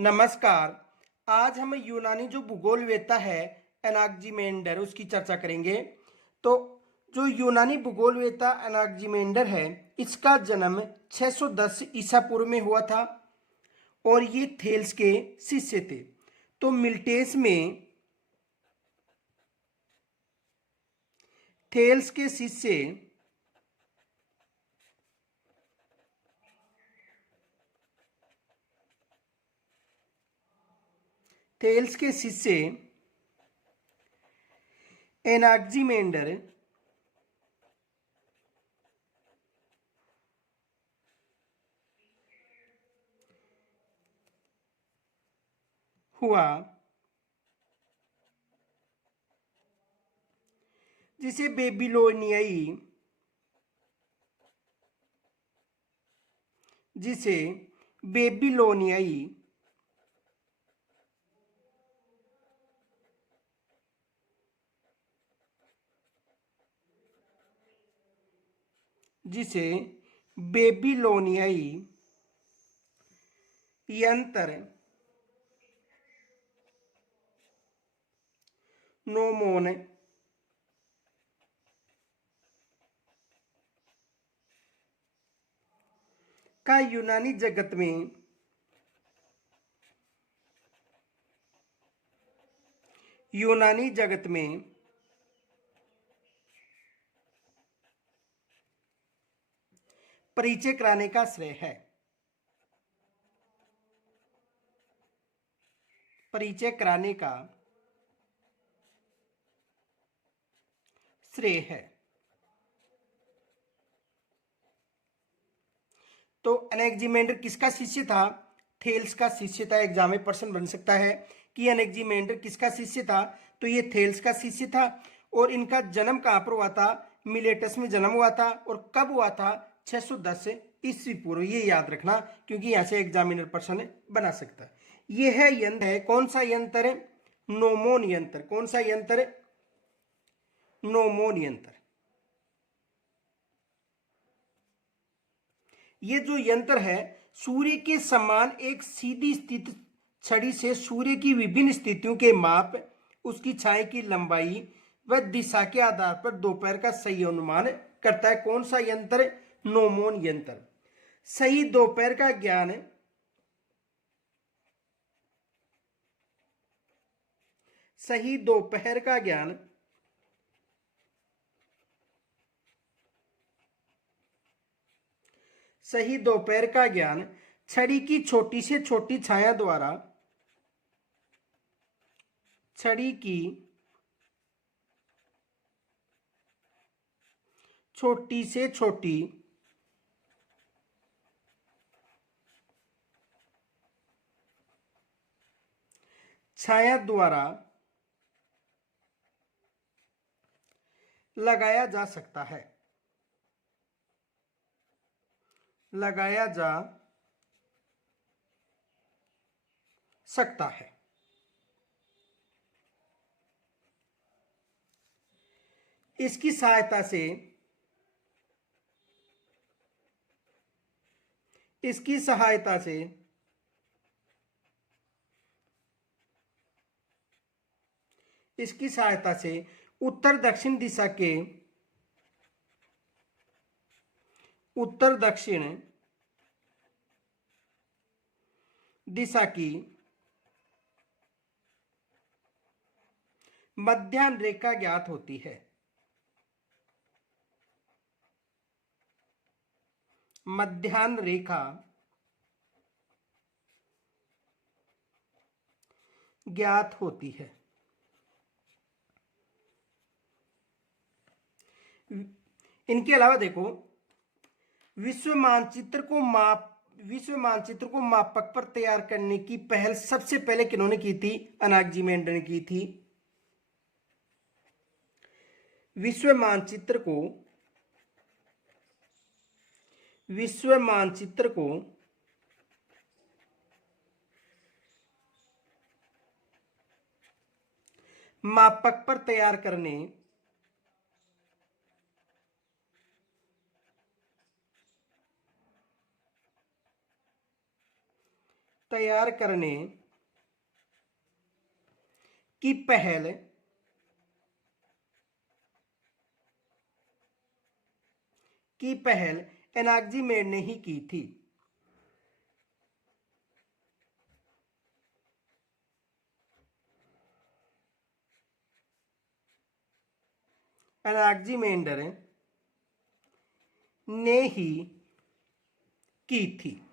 नमस्कार। आज हम यूनानी जो भूगोलवेत्ता है एनाक्जिमेंडर उसकी चर्चा करेंगे। तो जो यूनानी भूगोलवेत्ता एनाक्जिमेंडर है इसका जन्म 610 ईसा पूर्व में हुआ था और ये थेल्स के शिष्य थे। तो मिल्टेस में थेल्स के शिष्य एनाक्जिमेंडर हुआ, जिसे बेबीलोनियाई जिसे बेबीलोनियाई यंत्र नोमोन का यूनानी जगत में परिचय कराने का श्रेय है। परिचय कराने का श्रेय है। तो एनेक्जिमेंडर किसका शिष्य था? थेल्स का शिष्य था। एग्जाम में प्रश्न बन सकता है कि एनेक्जिमेंडर किसका शिष्य था? तो ये थेल्स का शिष्य था। और इनका जन्म कहाँ पर हुआ था? मिलेटस में जन्म हुआ था। और कब हुआ था? 610 ईस्वी पूर्व। ये याद रखना क्योंकि यहाँ से एग्जामिनर प्रश्न बना सकता है। यह यंत्र है, कौन सा यंत्र? नोमोन यंत्र। कौन सा यंत्र? नोमोन यंत्र। ये जो यंत्र है सूर्य के समान एक सीधी स्थित छड़ी से सूर्य की विभिन्न स्थितियों के माप, उसकी छाया की लंबाई व दिशा के आधार पर दोपहर का सही अनुमान करता है। कौन सा यंत्र? नोमोन यंत्र। सही दोपहर का ज्ञान सही दोपहर का ज्ञान सही दोपहर का ज्ञान छड़ी की छोटी से छोटी छाया द्वारा छड़ी की छोटी से छोटी छाया द्वारा लगाया जा सकता है। लगाया जा सकता है। इसकी सहायता से इसकी सहायता से इसकी सहायता से उत्तर दक्षिण दिशा के उत्तर दक्षिण दिशा की मध्याह्न रेखा ज्ञात होती है। मध्याह्न रेखा ज्ञात होती है। इनके अलावा देखो, विश्व मानचित्र को मापक पर तैयार करने की पहल सबसे पहले किन्होंने की थी? एनाक्जिमेंडर ने की थी। विश्व मानचित्र को मापक पर तैयार करने तैयार करने की पहल एनाक्जीमेंड ने ही की थी। एनाक्जीमेंडर ने ही की थी।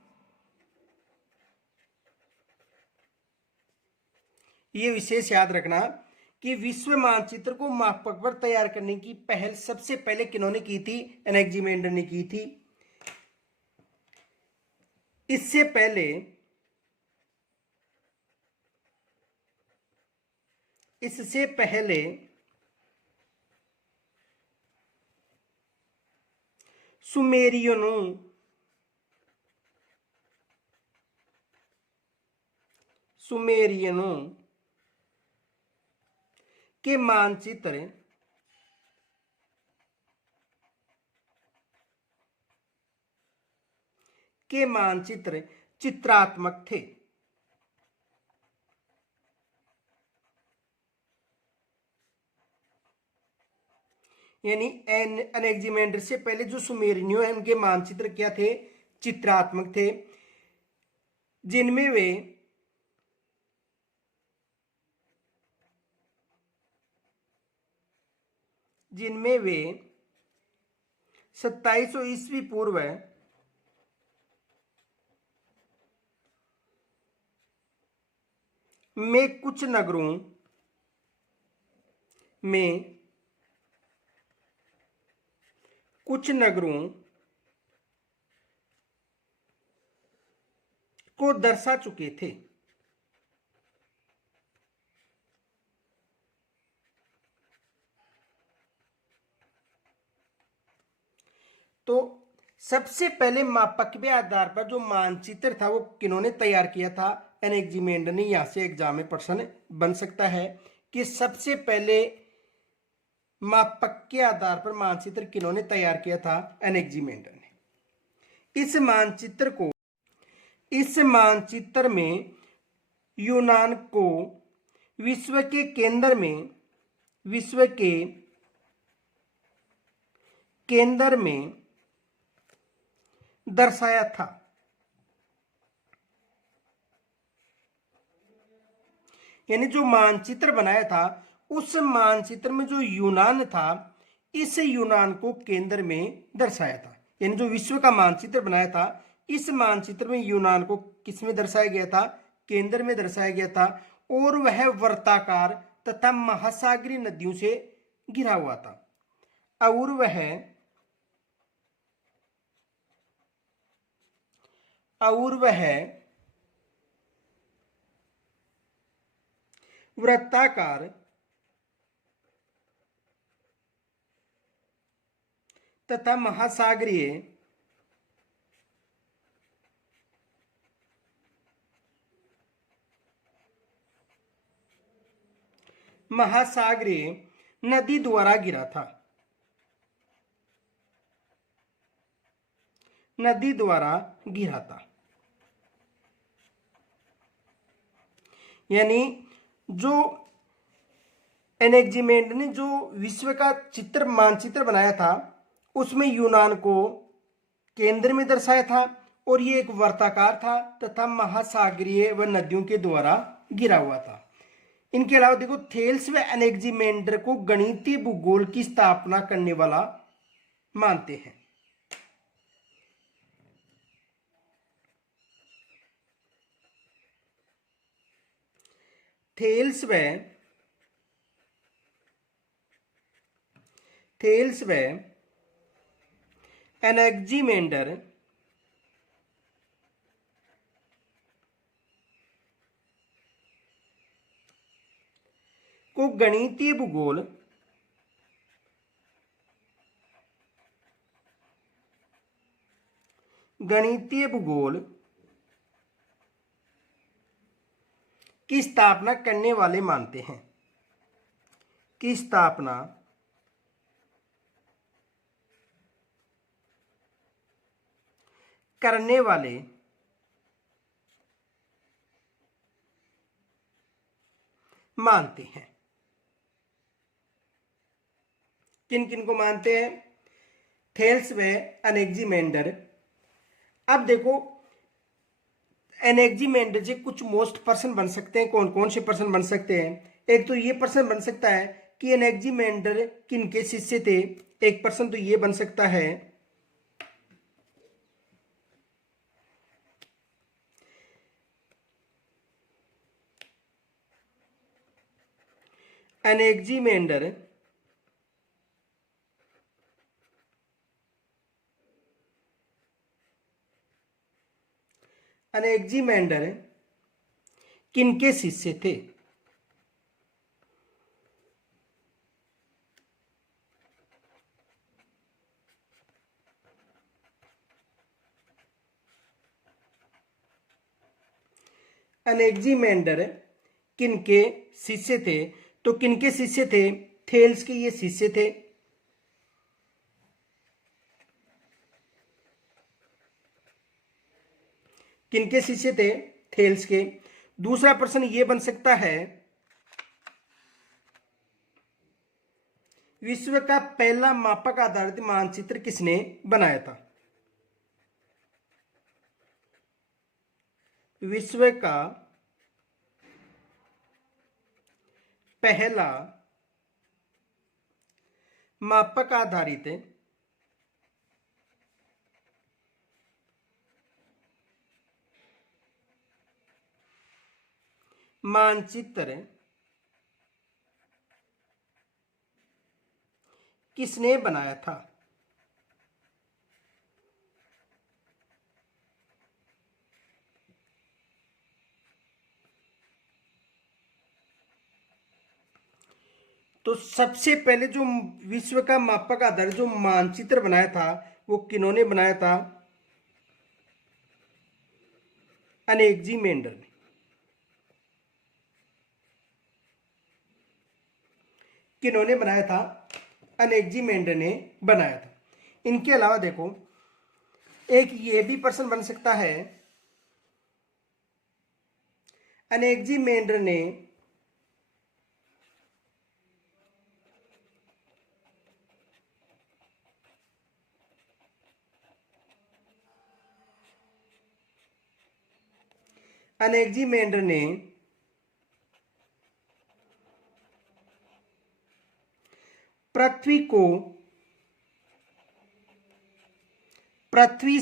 ये विशेष याद रखना कि विश्व मानचित्र को मापक पर तैयार करने की पहल सबसे पहले किन्होंने की थी? एनाक्जीमेंडर ने की थी। इससे पहले सुमेरियनों के मानचित्र चित्रात्मक थे। यानी एनाक्जीमेंडर से पहले जो सुमेरियनों हैं उनके मानचित्र क्या थे? चित्रात्मक थे, जिनमें वे जिनमें वे 2700 ईस्वी पूर्व में कुछ नगरों को दर्शा चुके थे। तो सबसे पहले मापक के आधार पर जो मानचित्र था वो किन्होंने तैयार किया था? एनाक्जीमेंडर ने। यहां से एग्जाम में प्रश्न बन सकता है कि सबसे पहले मापक के आधार पर मानचित्र किन्होंने तैयार किया था? एनाक्जीमेंडर ने। इस मानचित्र में यूनान को विश्व के केंद्र में दर्शाया था। यानी जो मानचित्र बनाया था उस मानचित्र में जो यूनान था, इस यूनान को केंद्र में दर्शाया था। यानी जो विश्व का मानचित्र बनाया था, इस मानचित्र में यूनान को किस में दर्शाया गया था? केंद्र में दर्शाया गया था। और वह वर्ताकार तथा महासागरीय नदियों से घिरा हुआ था। और वह वृत्ताकार तथा महासागरीय नदी द्वारा घिरा था। यानी जो एनाक्जीमेंडर ने जो विश्व का मानचित्र बनाया था उसमें यूनान को केंद्र में दर्शाया था और ये एक वर्ताकार था तथा महासागरीय व नदियों के द्वारा घिरा हुआ था। इनके अलावा देखो, थेल्स व एनाक्जीमेंडर को गणितीय भूगोल की स्थापना करने वाला मानते हैं। थेल्स व एनाक्जीमेंडर को गणितीय भूगोल की स्थापना करने वाले मानते हैं। मानते हैं। किन किन को मानते हैं? थेल्स व एनेक्जिमेंडर। अब देखो एनेक्जिमेंडर से कुछ मोस्ट पर्सन बन सकते हैं। कौन कौन से पर्सन बन सकते हैं? एक तो ये पर्सन बन सकता है कि एनेक्जिमेंडर किन के शिष्य थे। एक पर्सन तो ये बन सकता है एनेक्जिमेंडर एनेक्जिमेंडर किनके शिष्य थे? एनेक्जिमेंडर किनके शिष्य थे? तो किनके शिष्य थे? थेल्स के ये शिष्य थे। किनके शिष्य थे? थेल्स के। दूसरा प्रश्न ये बन सकता है विश्व का पहला मापक आधारित मानचित्र किसने बनाया था? विश्व का पहला मापक आधारित मानचित्र किसने बनाया था? तो सबसे पहले जो विश्व का मापक आधारित जो मानचित्र बनाया था वो किन्होंने बनाया था? एनेक्जिमेंडर ने। किन्होंने बनाया था? एनेक्जिमेंडर ने बनाया था। इनके अलावा देखो एक ये भी पर्सन बन सकता है एनेक्जिमेंडर ने एनेक्जिमेंडर ने पृथ्वी को पृथ्वी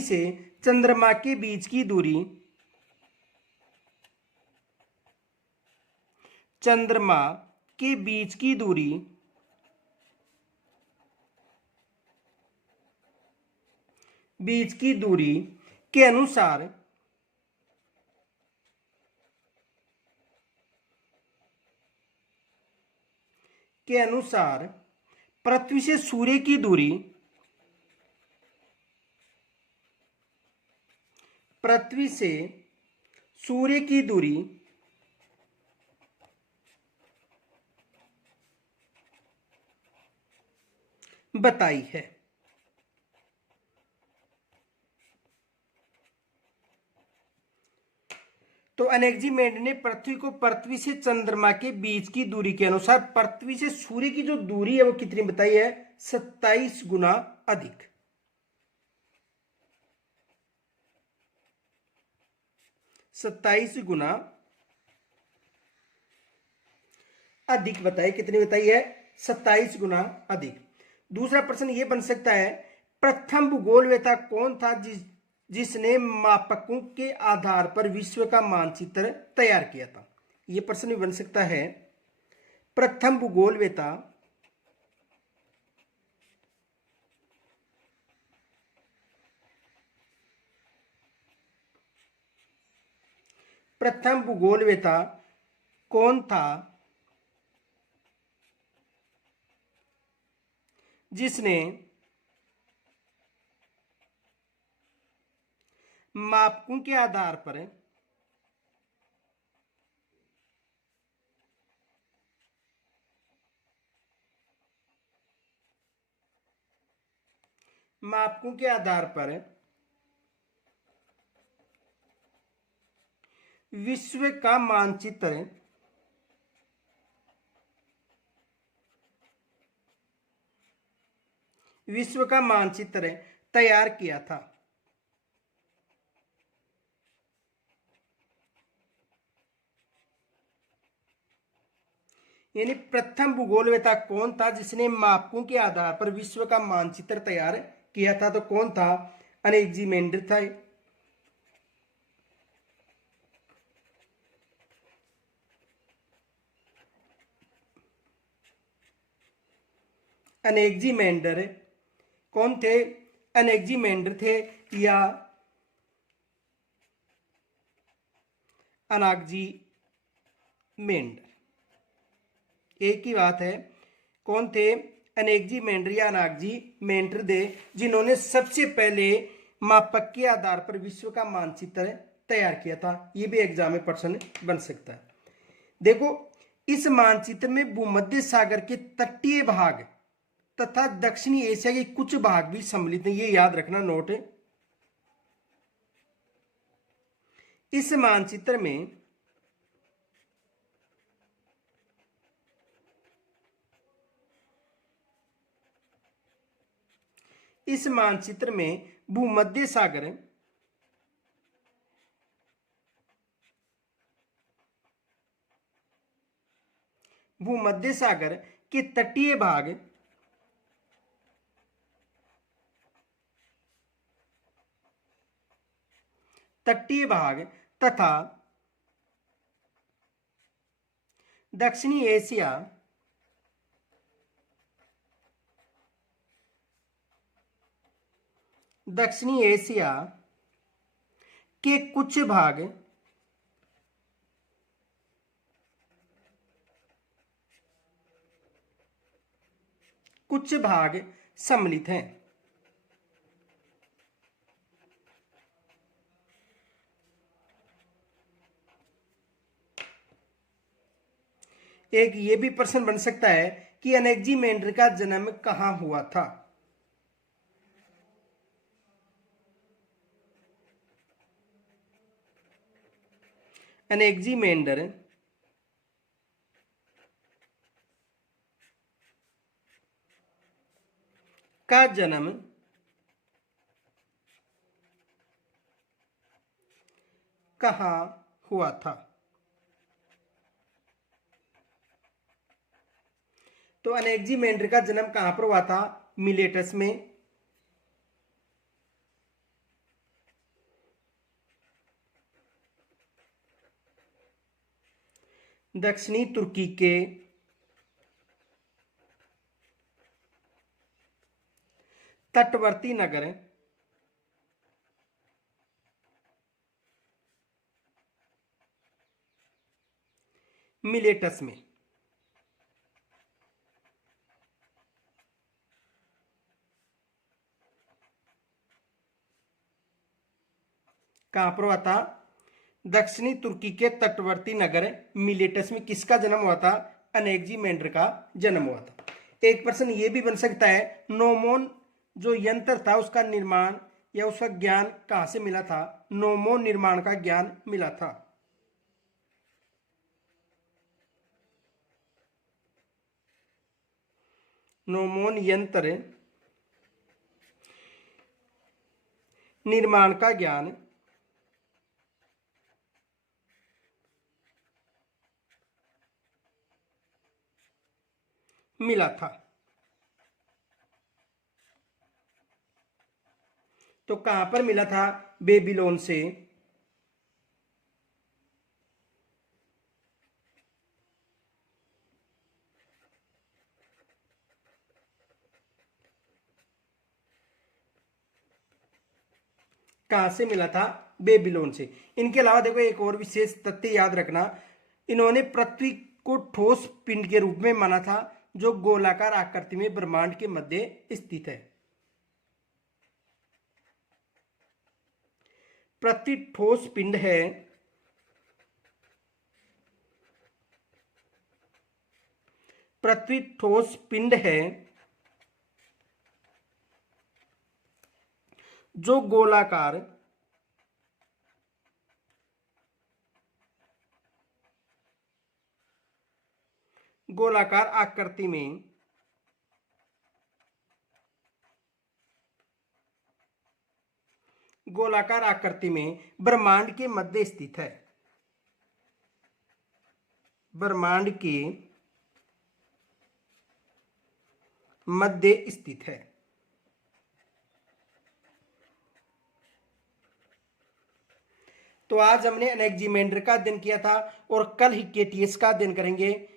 से चंद्रमा के बीच की दूरी चंद्रमा के बीच की दूरी के अनुसार पृथ्वी से सूर्य की दूरी बताई है। तो एनेक्जिमेंडर ने पृथ्वी से चंद्रमा के बीच की दूरी के अनुसार पृथ्वी से सूर्य की जो दूरी है वो कितनी बताई है? 27 गुना अधिक। 27 गुना अधिक बताई। कितनी बताई है? 27 गुना अधिक। दूसरा प्रश्न ये बन सकता है प्रथम भूगोलवेत्ता कौन था जिसने मापकों के आधार पर विश्व का मानचित्र तैयार किया था? यह प्रश्न भी बन सकता है प्रथम भूगोलवेत्ता कौन था जिसने मापकों के आधार पर विश्व का मानचित्र तैयार किया था। यानी प्रथम भूगोलवेत्ता कौन था जिसने मापकों के आधार पर विश्व का मानचित्र तैयार किया था? तो कौन था? अनेक्जिमेंडर था। अनेक्जिमेंडर कौन थे? अनेक्जिमेंडर थे या अनाक्जिमेंडर? एक ही बात है। कौन थे? अनेक्जिमेंडर या अनाक्जिमेंडर थे जिन्होंने सबसे पहले मापक के आधार पर विश्व का मानचित्र तैयार किया था। ये भी एग्जाम में प्रश्न बन सकता है। देखो, इस मानचित्र में भूमध्य सागर के तटीय भाग तथा दक्षिणी एशिया के कुछ भाग भी सम्मिलित हैं। ये याद रखना नोट। इस मानचित्र में भूमध्य सागर के तटीय भाग तथा दक्षिणी एशिया के कुछ भाग सम्मिलित हैं। एक ये भी प्रश्न बन सकता है कि अनेक्जिमेंडर का जन्म कहां हुआ था? अनेक्जिमेंडर का जन्म कहां हुआ था? तो अनेक्जिमेंडर का जन्म कहां पर हुआ था? मिलेटस में। दक्षिणी तुर्की के तटवर्ती नगर मिलेटस में। कहां पर हुआ था? दक्षिणी तुर्की के तटवर्ती नगर मिलेटस में। किसका जन्म हुआ था? अनेक्जिमेंडर का जन्म हुआ था। एक प्रश्न ये भी बन सकता है, नोमोन जो यंत्र था उसका निर्माण या उसका ज्ञान कहां से मिला था? नोमोन निर्माण का ज्ञान मिला था। नोमोन यंत्र निर्माण का ज्ञान मिला था। तो कहां पर मिला था? बेबीलोन से। कहां से मिला था? बेबीलोन से। इनके अलावा देखो एक और विशेष तथ्य याद रखना, इन्होंने पृथ्वी को ठोस पिंड के रूप में माना था जो गोलाकार आकृति में ब्रह्मांड के मध्य स्थित है। पृथ्वी ठोस पिंड है जो गोलाकार गोलाकार आकृति में ब्रह्मांड के मध्य स्थित है। ब्रह्मांड के मध्य स्थित है। तो आज हमने एनेक्जिमेंडर का अध्ययन किया था और कल ही केटीएस का अध्ययन करेंगे।